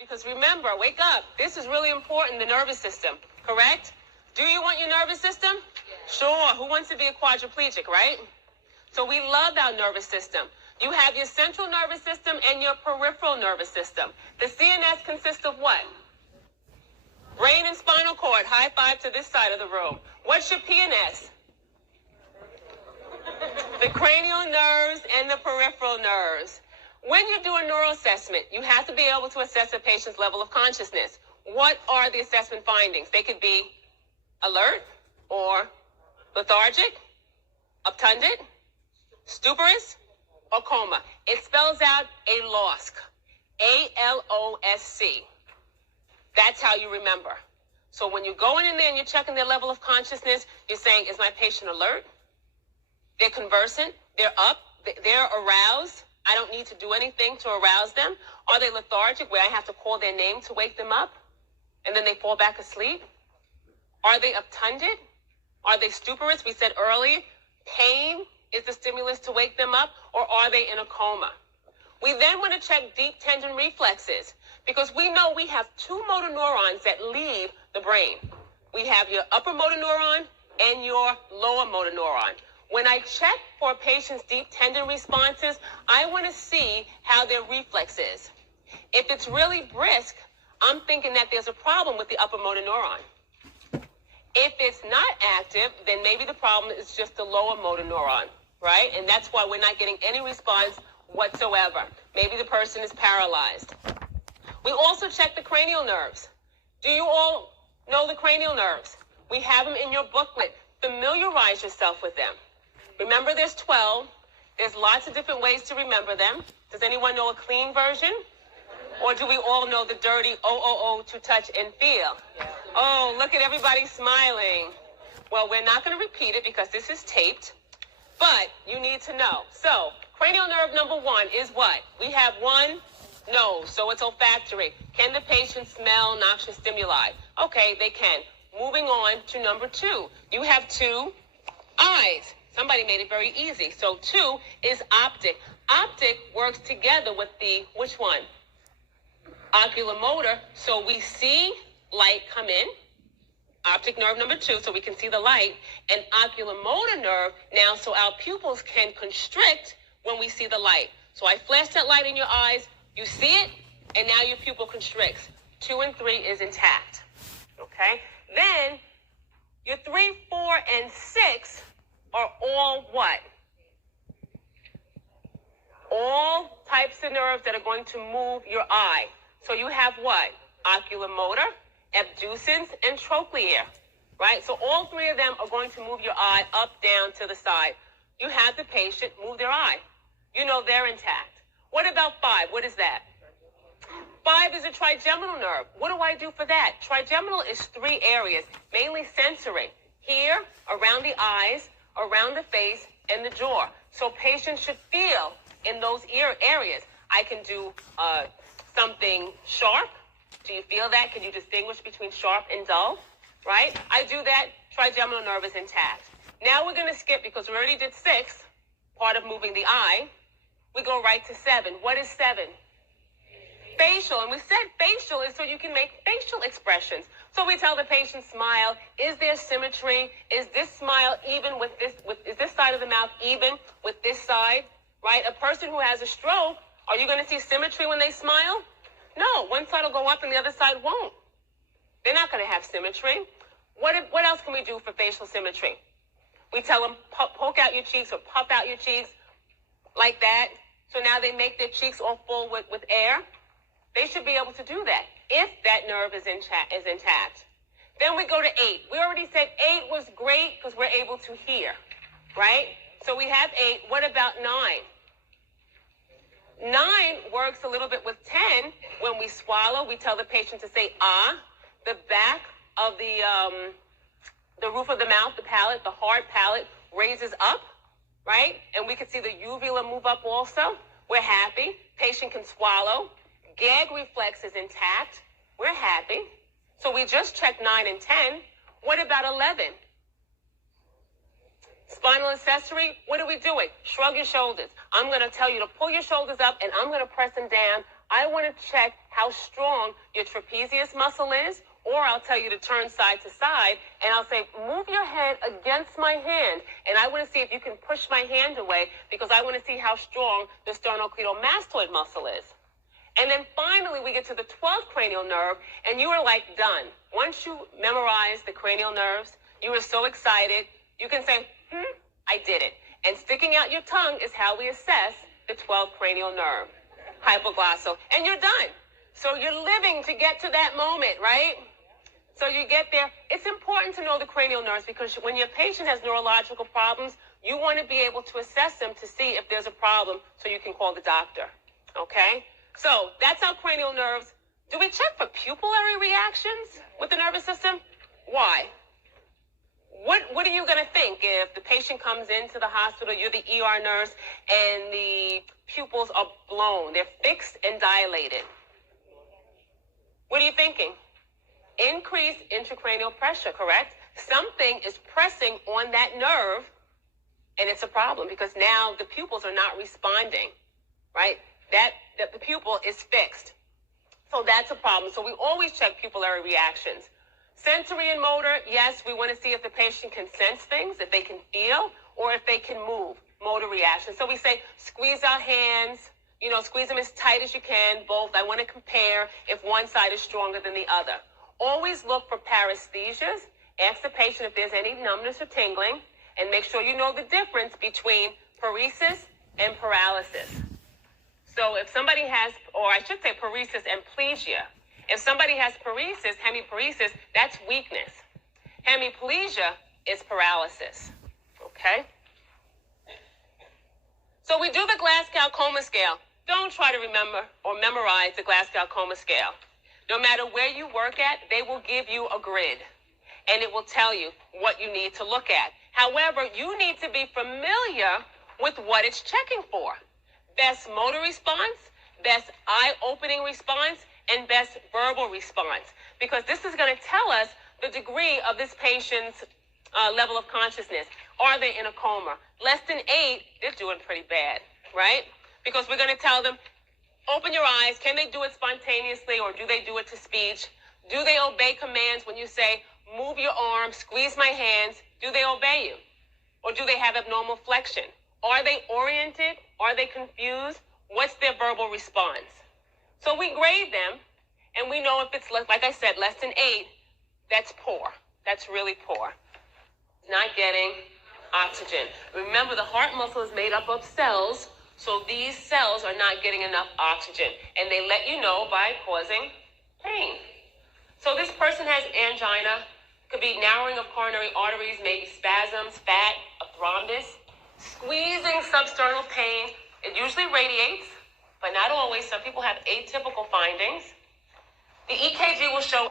Because remember, wake up. This is really important, the nervous system, correct? Do you want your nervous system? Yeah. Sure. Who wants to be a quadriplegic, right? So we love our nervous system. You have your central nervous system and your peripheral nervous system. The CNS consists of what? Brain and spinal cord. High five to this side of the room. What's your PNS? The cranial nerves and the peripheral nerves. When you do a neural assessment, you have to be able to assess a patient's level of consciousness. What are the assessment findings? They could be alert or lethargic, obtunded, stuporous, or coma. It spells out a LOSC, A-L-O-S-C. That's how you remember. So when you're going in there and you're checking their level of consciousness, you're saying, is my patient alert? They're conversant, they're up, they're aroused. I don't need to do anything to arouse them. Are they lethargic, where I have to call their name to wake them up, and then they fall back asleep? Are they obtunded? Are they stuporous? We said earlier, pain is the stimulus to wake them up, or are they in a coma? We then want to check deep tendon reflexes, because we know we have two motor neurons that leave the brain. We have your upper motor neuron and your lower motor neuron. When I check for a patient's deep tendon responses, I want to see how their reflex is. If it's really brisk, I'm thinking that there's a problem with the upper motor neuron. If it's not active, then maybe the problem is just the lower motor neuron, right? And that's why we're not getting any response whatsoever. Maybe the person is paralyzed. We also check the cranial nerves. Do you all know the cranial nerves? We have them in your booklet. Familiarize yourself with them. Remember, there's 12. There's lots of different ways to remember them. Does anyone know a clean version? Or do we all know the dirty O to touch and feel? Yeah. Oh, look at everybody smiling. Well, we're not going to repeat it because this is taped, but you need to know. So, cranial nerve number 1 is what? We have one nose, so it's olfactory. Can the patient smell noxious stimuli? Okay, they can. Moving on to number 2. You have 2 eyes. Somebody made it very easy. So 2 is optic. Optic works together with the, which one? Oculomotor. So we see light come in. Optic nerve number 2, so we can see the light. And oculomotor nerve, now so our pupils can constrict when we see the light. So I flash that light in your eyes, you see it, and now your pupil constricts. 2 and 3 is intact. Okay? Then your 3, 4, and 6 are all what? All types of nerves that are going to move your eye. So you have what? Oculomotor, abducens, and trochlear, right? So all 3 of them are going to move your eye up, down, to the side. You have the patient move their eye. You know they're intact. What about 5? What is that? 5 is a trigeminal nerve. What do I do for that? Trigeminal is 3 areas, mainly sensory. Here, around the eyes, around the face, and the jaw. So patients should feel in those areas. I can do something sharp. Do you feel that? Can you distinguish between sharp and dull? Right? I do that. Trigeminal nerve is intact. Now we're going to skip, because we already did 6, part of moving the eye. We go right to 7. What is 7? Facial. And we said facial is so you can make facial expressions. So we tell the patient, smile. Is there symmetry? Is this smile even with this? Is this side of the mouth even with this side? Right? A person who has a stroke, are you going to see symmetry when they smile? No. One side will go up and the other side won't. They're not going to have symmetry. What else can we do for facial symmetry? We tell them, poke out your cheeks or puff out your cheeks like that. So now they make their cheeks all full with air. They should be able to do that if that nerve is intact. Then we go to 8. We already said 8 was great because we're able to hear, right? So we have 8. What about 9? 9 works a little bit with 10. When we swallow, we tell the patient to say, ah. The back of the roof of the mouth, the palate, the hard palate raises up, right? And we can see the uvula move up also. We're happy. Patient can swallow. Gag reflex is intact. We're happy. So we just checked 9 and 10. What about 11? Spinal accessory, what are we doing? Shrug your shoulders. I'm going to tell you to pull your shoulders up, and I'm going to press them down I want to check how strong your trapezius muscle is, or I'll tell you to turn side to side, and I'll say, move your head against my hand, and I want to see if you can push my hand away, because I want to see how strong the sternocleidomastoid muscle is. And then finally, we get to the 12th cranial nerve, and you are like done. Once you memorize the cranial nerves, you are so excited, you can say, I did it. And sticking out your tongue is how we assess the 12th cranial nerve, hypoglossal, and you're done. So you're living to get to that moment, right? So you get there. It's important to know the cranial nerves, because when your patient has neurological problems, you want to be able to assess them to see if there's a problem so you can call the doctor, okay? So that's our cranial nerves. Do we check for pupillary reactions with the nervous system? Why? What are you going to think if the patient comes into the hospital, you're the ER nurse, and the pupils are blown, they're fixed and dilated? What are you thinking? Increased intracranial pressure, correct? Something is pressing on that nerve, and it's a problem, because now the pupils are not responding, right? That the pupil is fixed. So that's a problem. So we always check pupillary reactions. Sensory and motor, yes, we want to see if the patient can sense things, if they can feel, or if they can move, motor reactions. So we say, squeeze our hands, squeeze them as tight as you can, both. I want to compare if one side is stronger than the other. Always look for paresthesias. Ask the patient if there's any numbness or tingling, and make sure you know the difference between paresis and paralysis. So if somebody has, or I should say paresis and plegia. If somebody has paresis, hemiparesis, that's weakness. Hemiplegia is paralysis, okay? So we do the Glasgow-Coma scale. Don't try to remember or memorize the Glasgow-Coma scale. No matter where you work at, they will give you a grid, and it will tell you what you need to look at. However, you need to be familiar with what it's checking for. Best motor response, best eye-opening response, and best verbal response, because this is going to tell us the degree of this patient's level of consciousness. Are they in a coma? Less than 8, they're doing pretty bad, right? Because we're going to tell them, open your eyes. Can they do it spontaneously, or do they do it to speech? Do they obey commands when you say, move your arm, squeeze my hands? Do they obey you? Or do they have abnormal flexion? Are they oriented? Are they confused? What's their verbal response? So we grade them, and we know if it's, like I said, less than 8, that's poor. That's really poor. Not getting oxygen. Remember, the heart muscle is made up of cells, so these cells are not getting enough oxygen, and they let you know by causing pain. So this person has angina, could be narrowing of coronary arteries, maybe spasms, fat, a thrombus, squeezing substernal pain. It usually radiates, but not always. Some people have atypical findings. The EKG will show